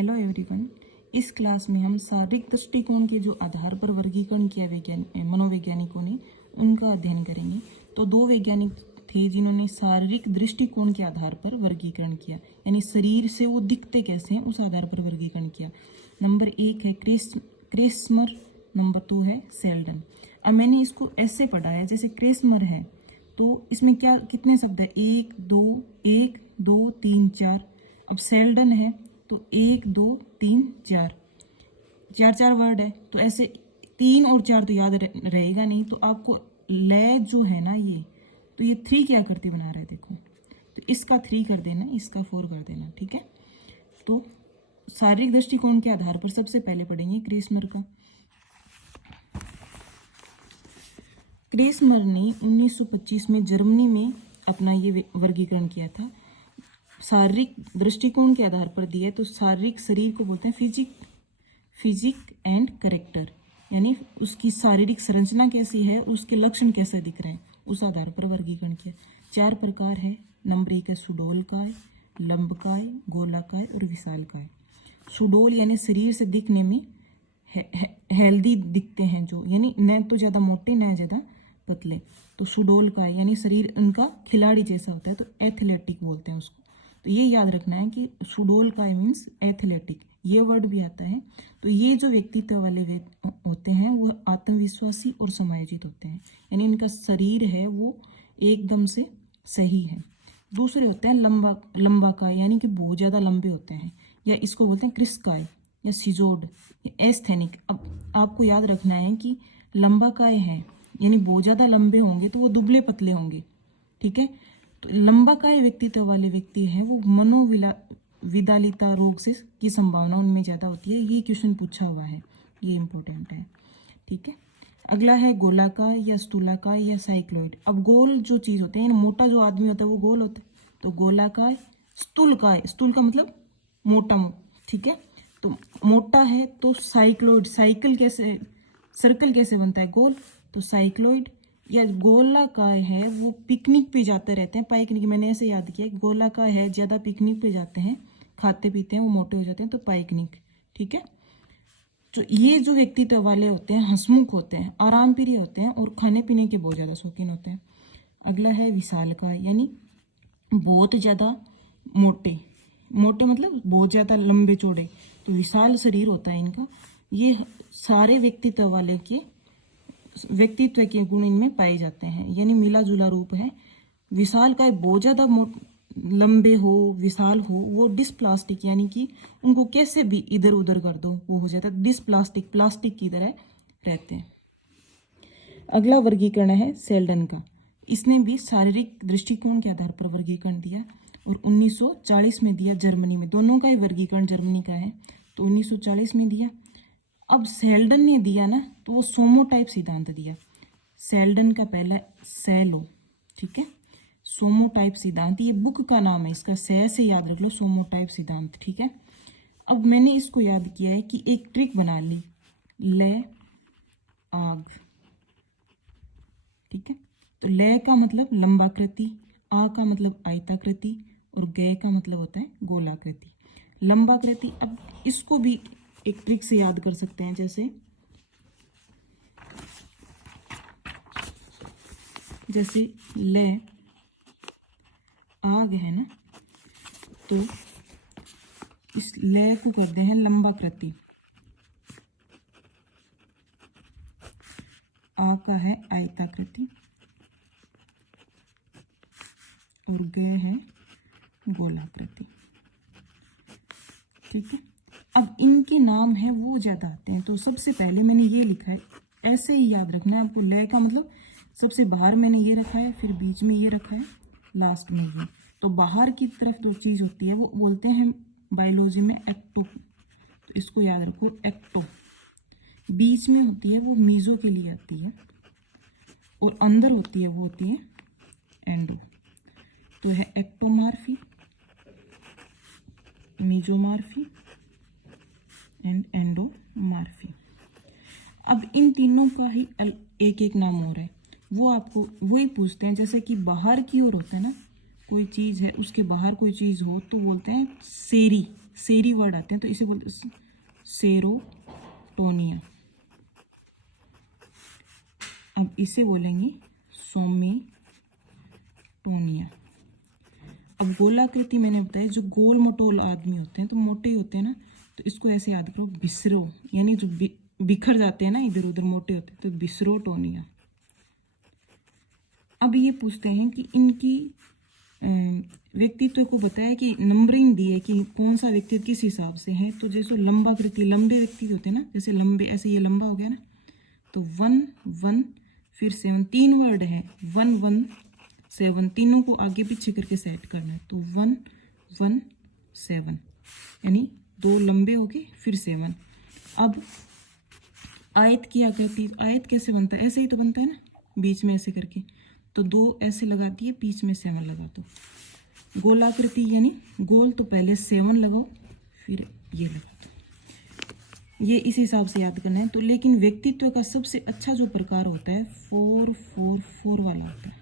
Hello everyone. इस class में हम शारीरिक दृष्टिकोण के जो आधार पर वर्गीकरण किया मनोवैज्ञानिकों ने उनका अध्ययन करेंगे। तो दो वैज्ञानिक थे जिन्होंने शारीरिक दृष्टिकोण के आधार पर वर्गीकरण किया, यानी शरीर से वो दिखते कैसे हैं उस आधार पर वर्गीकरण किया। नंबर 1 है क्रेस्मर, नंबर 2 है सेल्डन। अब मैंने इसको ऐसे पढ़ा है, जैसे क्रेस्मर है तो इसमें क्या कितने शब्द है, 1 2 3 4। अब सेल्डन है तो 1 2 3 4 वर्ड है, तो ऐसे 3 और 4 तो याद रहेगा नहीं, तो आपको ले जो है ना तो ये 3 क्या करती बना रहे, देखो तो इसका 3 कर देना, इसका 4 कर देना, ठीक है। तो शारीरिक दृष्टिकोण के आधार पर सबसे पहले पढ़ेंगे क्रेस्मर का। क्रेस्मर ने 1925 में जर्मनी में अपना ये वर्गीकरण किया था। शारीरिक दृष्टिकोण के आधार पर दिया, तो शारीरिक शरीर को बोलते हैं फिजिक एंड कैरेक्टर, यानी उसकी शारीरिक संरचना कैसी है, उसके लक्षण कैसे दिख रहे हैं, उस आधार पर वर्गीकरण किया। 4 प्रकार है। नंबर 1 है सुडोलकाय, लंबकाय, गोलाकाय और विशालकाय। सुडोल यानी शरीर से दिखने में हेल्दी दिखते हैं, जो यानी न तो ज़्यादा मोटे न ज़्यादा पतले, तो सुडोलकाय यानी शरीर उनका खिलाड़ी जैसा होता है, तो एथलेटिक बोलते हैं उसको। तो ये याद रखना है कि सुडोलकाय मीन्स एथलेटिक, ये वर्ड भी आता है। तो ये जो व्यक्तित्व वाले होते हैं वो आत्मविश्वासी और समायोजित होते हैं, यानी इनका शरीर है वो एकदम से सही है। दूसरे होते हैं लंबाकाय, यानी कि बहुत ज़्यादा लंबे होते हैं, या इसको बोलते हैं क्रिस्काय या सिजोड, एस्थेनिक। अब आपको याद रखना है कि लंबाकाय है यानी बहुत ज़्यादा लंबे होंगे तो वो दुबले पतले होंगे, ठीक है। तो लंबाकाय व्यक्तित्व वाले व्यक्ति हैं वो मनोविदालिता रोग से की संभावना उनमें ज़्यादा होती है। ये क्वेश्चन पूछा हुआ है, ये इंपॉर्टेंट है, ठीक है। अगला है गोलाकाय या स्थूलाकाय या साइक्लोइड। अब गोल जो चीज़ होते हैं, मोटा जो आदमी होता है वो गोल होता है, तो गोलाकाय। स्थूलकाय, स्थूल का मतलब मोटा, ठीक है, तो मोटा है। तो साइक्लोइड, सर्कल कैसे बनता है, गोल, तो साइक्लोइड। या गोलाकाय है वो पिकनिक पे जाते रहते हैं, पाइकनिक, मैंने ऐसे याद किया। गोलाकाय है ज़्यादा पिकनिक पे जाते हैं, खाते पीते हैं, वो मोटे हो जाते हैं, तो पाइकनिक, ठीक है। तो ये जो व्यक्तित्व वाले होते हैं हंसमुख होते हैं, आराम प्रिय होते हैं और खाने पीने के बहुत ज़्यादा शौकीन होते हैं। अगला है विशालकाय, यानी बहुत ज़्यादा मोटे मतलब बहुत ज़्यादा लंबे चौड़े, तो विशाल शरीर होता है इनका। ये सारे व्यक्तित्व के गुण इनमें पाए जाते हैं, यानी मिला जुला रूप है। विशालकाय बहुत ज़्यादा लंबे हो, विशाल हो, वो डिस्प्लास्टिक, यानी कि उनको कैसे भी इधर उधर कर दो वो हो जाता है डिस्प्लास्टिक, प्लास्टिक की तरह रहते हैं। अगला वर्गीकरण है सेल्डन का। इसने भी शारीरिक दृष्टिकोण के आधार पर वर्गीकरण दिया और 1940 में दिया जर्मनी में। दोनों का ही वर्गीकरण जर्मनी का है, तो 1940 में दिया। अब सेल्डन ने दिया ना, तो वो सोमो टाइप सिद्धांत दिया। सेल्डन का पहला सेलो, ठीक है, सोमो टाइप सिद्धांत, ये बुक का नाम है, इसका से याद रख लो, सोमो टाइप सिद्धांत, ठीक है। अब मैंने इसको याद किया है कि एक ट्रिक बना ली, ले आग, ठीक है। तो ले का मतलब लंबाकृति, आ का मतलब आयताकृति और गे का मतलब होता है गोलाकृति, लंबाकृति। अब इसको भी एक ट्रिक से याद कर सकते हैं, जैसे ले आग है ना, तो इस ले को करते हैं लंबाकृति, आ का है आयताकृति और गे है गोलाकृति, ठीक है। अब इनके नाम है वो ज़्यादा आते हैं, तो सबसे पहले मैंने ये लिखा है, ऐसे ही याद रखना है आपको। ले का मतलब सबसे बाहर मैंने ये रखा है, फिर बीच में ये रखा है, लास्ट में ये। तो बाहर की तरफ जो चीज़ होती है वो बोलते हैं बायोलॉजी में एक्टो, तो इसको याद रखो, एक्टो। बीच में होती है वो मीजो के लिए आती है, और अंदर होती है वो होती है एंडो। तो है एक्टोमार्फी, मीजोमार्फी एंड एंडोमार्फी। अब इन तीनों का ही एक एक नाम हो रहा है, वो आपको वही पूछते हैं। जैसे कि बाहर की ओर होता है ना, कोई चीज़ है उसके बाहर कोई चीज़ हो तो बोलते हैं सेरी, सेरी वर्ड आते हैं तो इसे बोलते हैं सेरोटोनिया। अब इसे बोलेंगे सोमेटोनिया। अब गोलाकृति मैंने बताया, जो गोल मटोल आदमी होते हैं तो मोटे होते हैं ना, तो इसको ऐसे याद करो बिस्रो, यानी जो बिखर जाते हैं ना इधर उधर, मोटे होते हैं तो बिस्रोटोनिया। अब ये पूछते हैं कि इनकी व्यक्तित्व को बताया कि नंबरिंग दी है कि कौन सा व्यक्तित्व किस हिसाब से है। तो जैसे लंबाकृति, लंबे व्यक्ति होते हैं ना, जैसे लंबे, ऐसे ये लंबा हो गया ना, तो 1 1 फिर 7, 3 वर्ड है 1 1 7, तीनों को आगे पीछे करके सेट करना है। तो 1 1 7, यानी 2 लंबे हो गए फिर 7। अब आयत की आकृति, आयत कैसे बनता है, ऐसे ही तो बनता है ना, बीच में ऐसे करके, तो 2 ऐसे लगा दिए, बीच में 7 लगा दो। गोलाकृति यानी गोल, तो पहले 7 लगाओ फिर ये लगा दो, ये इस हिसाब से याद करना है। तो लेकिन व्यक्तित्व का सबसे अच्छा जो प्रकार होता है 4 4 4 वाला होता है।